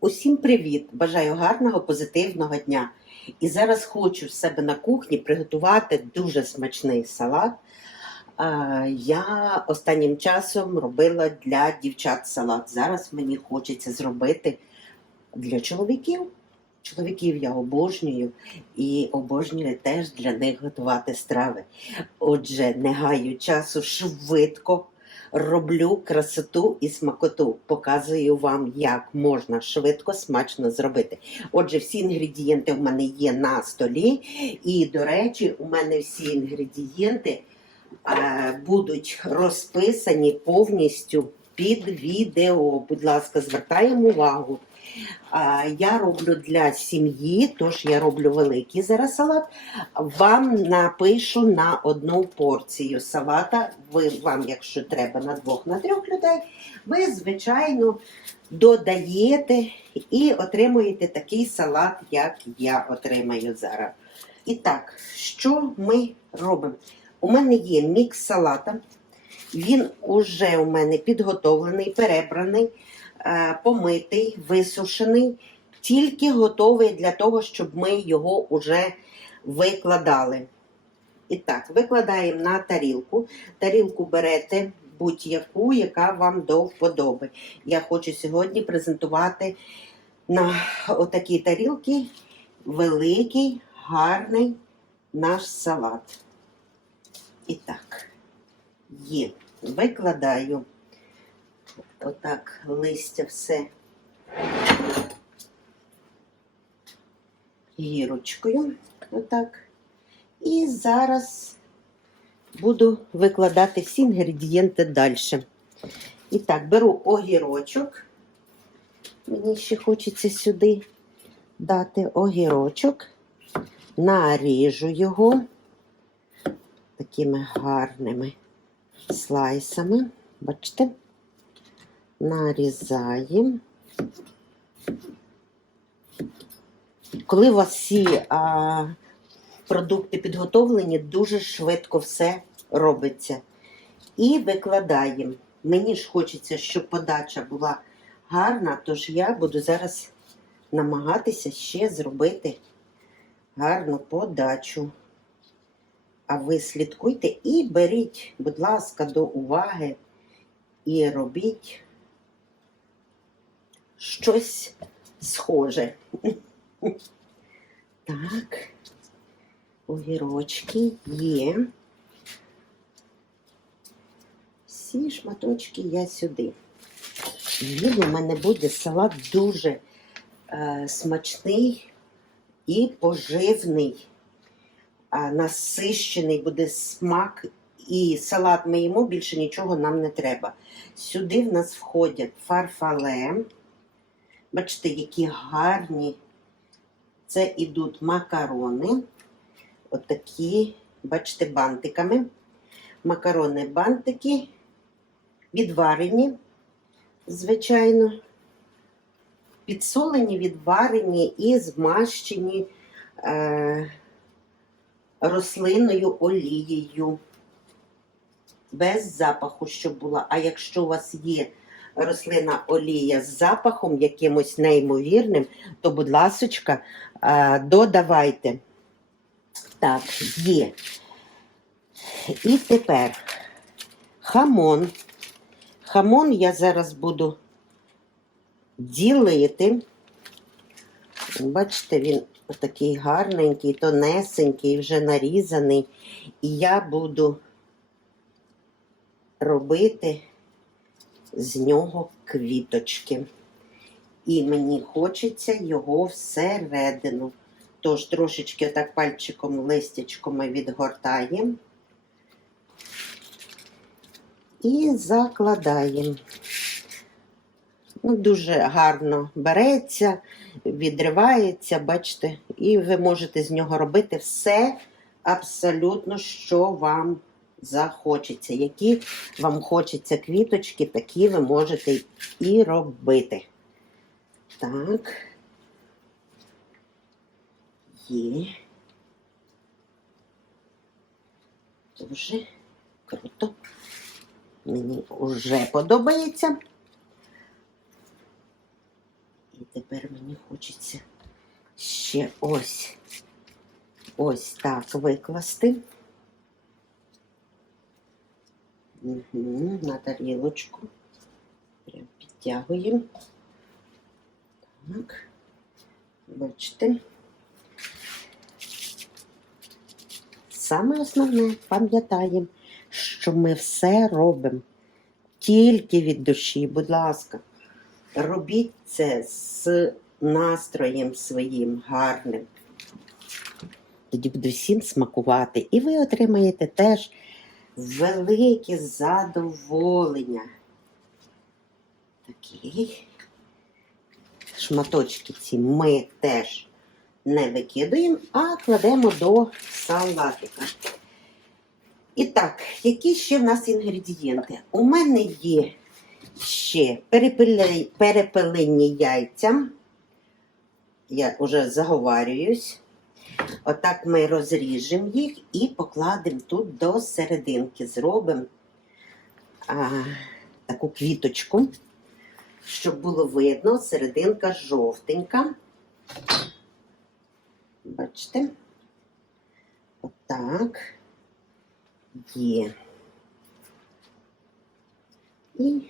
Усім привіт! Бажаю гарного, позитивного дня. І зараз хочу в себе на кухні приготувати дуже смачний салат. Я останнім часом робила для дівчат салат. Зараз мені хочеться зробити для чоловіків. Чоловіків я обожнюю і обожнюю теж для них готувати страви. Отже, не гаю часу швидко роблю красоту і смакоту. Показую вам, як можна швидко, смачно зробити. Отже, всі інгредієнти в мене є на столі. І, до речі, у мене всі інгредієнти е, будуть розписані повністю під відео. Будь ласка, звертаємо увагу. Я роблю для сім'ї, тож я роблю великий зараз салат. Вам напишу на одну порцію салата. Ви вам, якщо треба, на двох, на трьох людей, ви, звичайно, додаєте і отримуєте такий салат, як я отримаю зараз. І так, що ми робимо? У мене є мікс салата. Він уже у мене підготовлений, перебраний, е, помитий, висушений, тільки готовий для того, щоб ми його вже викладали. І так, викладаємо на тарілку. Тарілку берете будь-яку, яка вам до вподоби. Я хочу сьогодні презентувати на отакій тарілці великий, гарний наш салат. І так, є. Викладаю отак листя все гірочкою. Отак. І зараз буду викладати всі інгредієнти далі. І так, беру огірочок. Мені ще хочеться сюди дати огірочок, наріжу його такими гарними слайсами. Бачите? Нарізаємо. Коли у вас всі а, продукти підготовлені, дуже швидко все робиться. І викладаємо. Мені ж хочеться, щоб подача була гарна, тож я буду зараз намагатися ще зробити гарну подачу. А ви слідкуйте і беріть, будь ласка, до уваги і робіть щось схоже. Так, огірочки є. Всі шматочки я сюди. Він у мене буде салат дуже е, смачний і поживний, насищений буде смак. І салат ми їмо, більше нічого нам не треба. Сюди в нас входять фарфале. Бачите, які гарні. Це ідуть макарони. Отакі, бачите, бантиками. Макарони бантики відварені, звичайно, підсолені, відварені і змащені е, рослинною олією. Без запаху, щоб була. А якщо у вас є рослина олія з запахом якимось неймовірним, то, будь ласочка, е, додавайте. Так, є. І тепер хамон. Хамон я зараз буду ділити. Бачите, він такий гарненький, тонесенький, вже нарізаний. І я буду робити з нього квіточки. І мені хочеться його всередину. Тож трошечки так пальчиком листячком відгортаємо і закладаємо. Ну, Дуже гарно береться, відривається, бачите, і ви можете з нього робити все абсолютно, що вам захочеться. Які вам хочеться квіточки, такі ви можете і робити. Так. Є. Дуже круто. Мені вже подобається. І тепер мені хочеться ще ось ось так викласти. На тарілочку. Прям підтягуємо. Так. Бачите. Саме основне, пам'ятаємо, що ми все робимо тільки від душі, будь ласка. Робіть це з настроєм своїм гарним. Тоді буде всім смакувати. І ви отримаєте теж велике задоволення. Такі шматочки ці ми теж не викидуємо, а кладемо до салатика. І так, які ще в нас інгредієнти? У мене є ще перепелені яйця. Я вже заговарююсь. Отак ми розріжемо їх і покладемо тут до серединки. Зробимо а, таку квіточку, щоб було видно, серединка жовтенька. Бачите? Отак. Є. І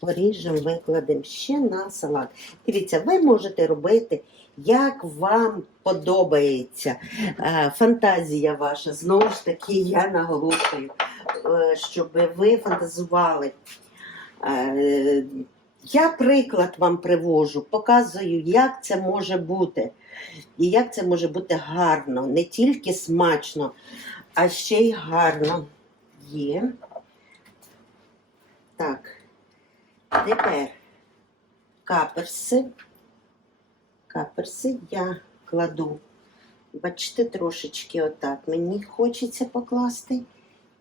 поріжемо, викладемо ще на салат. Дивіться, ви можете робити, як вам подобається. Е, Фантазія ваша. Знову ж таки, я наголошую, е, щоб ви фантазували. Е, Я приклад вам привожу, показую, як це може бути. І як це може бути гарно, не тільки смачно, а ще й гарно. Є. Так. Тепер каперси. Каперси я кладу, бачите, трошечки отак. Мені хочеться покласти.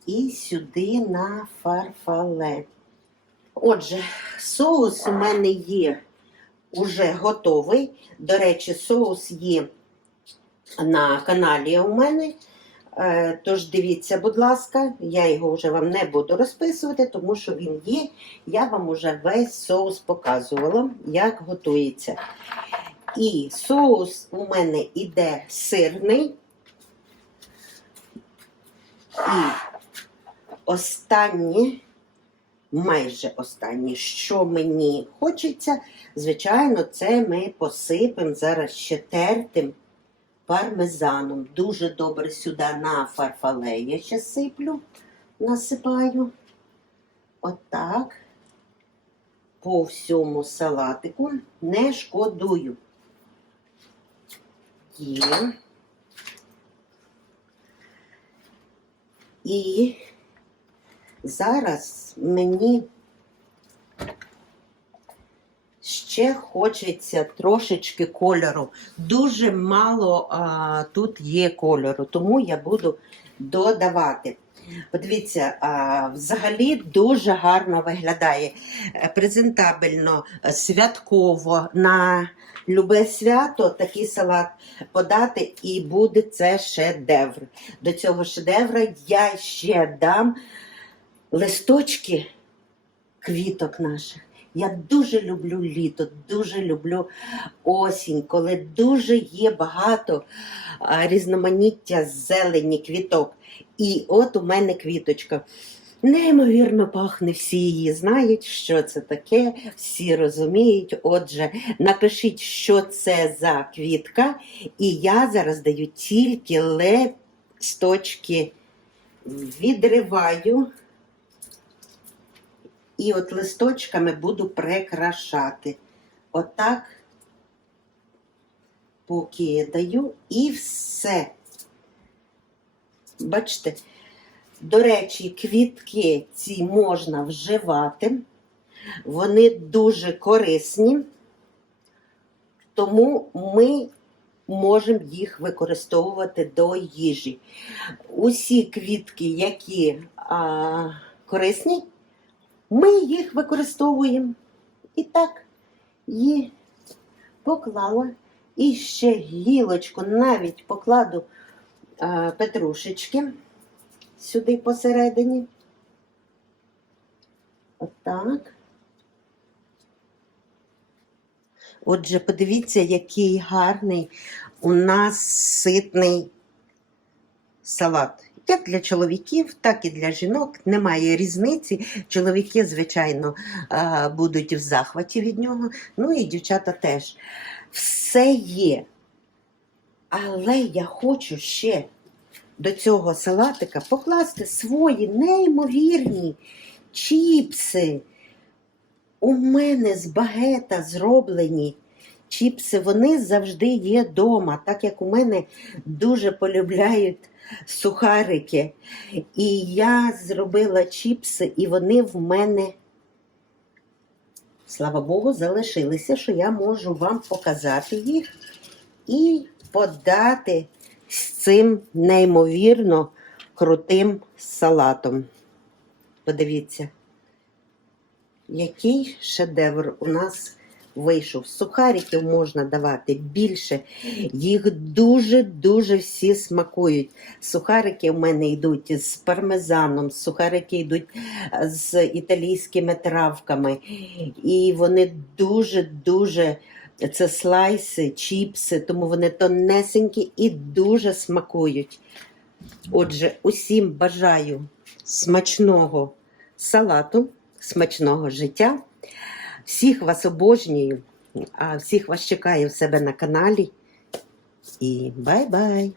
І сюди на фарфале. Отже, соус у мене є уже готовий. До речі, соус є на каналі у мене. Е, Тож дивіться, будь ласка, я його вже вам не буду розписувати, тому що він є. Я вам уже весь соус показувала, як готується. І соус у мене іде сирний. І останнє, майже останнє, що мені хочеться, звичайно, це ми посипемо зараз ще тертим пармезаном. Дуже добре сюди на фарфале я ще сиплю, насипаю. Отак. По всьому салатику не шкодую. Є. І зараз мені ще хочеться трошечки кольору. Дуже мало а, тут є кольору, тому я буду додавати. Подивіться, а, взагалі дуже гарно виглядає е, презентабельно, е, святково на любе свято такий салат подати, і буде це шедевр. До цього шедевра я ще дам листочки квіток наших. Я дуже люблю літо, дуже люблю осінь, коли дуже є багато різноманіття зелені квіток. І от у мене квіточка. Неймовірно пахне, всі її знають, що це таке, всі розуміють. Отже, напишіть, що це за квітка, і я зараз даю тільки листочки, відриваю. І от листочками буду прикрашати. Отак покидаю і все. Бачите, до речі, квітки ці можна вживати. Вони дуже корисні, тому ми можемо їх використовувати до їжі. Усі квітки, які а, корисні, ми їх використовуємо. І так її поклала. І ще гілочку навіть покладу а, петрушечки сюди посередині. Отак. Отже, подивіться, який гарний у нас ситний салат. Як для чоловіків, так і для жінок. Немає різниці. Чоловіки, звичайно, будуть в захваті від нього. Ну і дівчата теж. Все є. Але я хочу ще до цього салатика покласти свої неймовірні чіпси. У мене з багета зроблені чіпси, вони завжди є вдома, так як у мене дуже полюбляють сухарики. І я зробила чіпси, і вони в мене, слава Богу, залишилися, що я можу вам показати їх і подати з цим неймовірно крутим салатом. Подивіться, який шедевр у нас вийшов. Сухариків можна давати більше. Їх дуже-дуже всі смакують. Сухарики в мене йдуть з пармезаном, сухарики йдуть з італійськими травками. І вони дуже-дуже. Це слайси, чіпси, тому вони тонесенькі і дуже смакують. Отже, усім бажаю смачного салату, смачного життя. Всіх вас обожнюю, а всіх вас чекаю в себе на каналі. І бай-бай!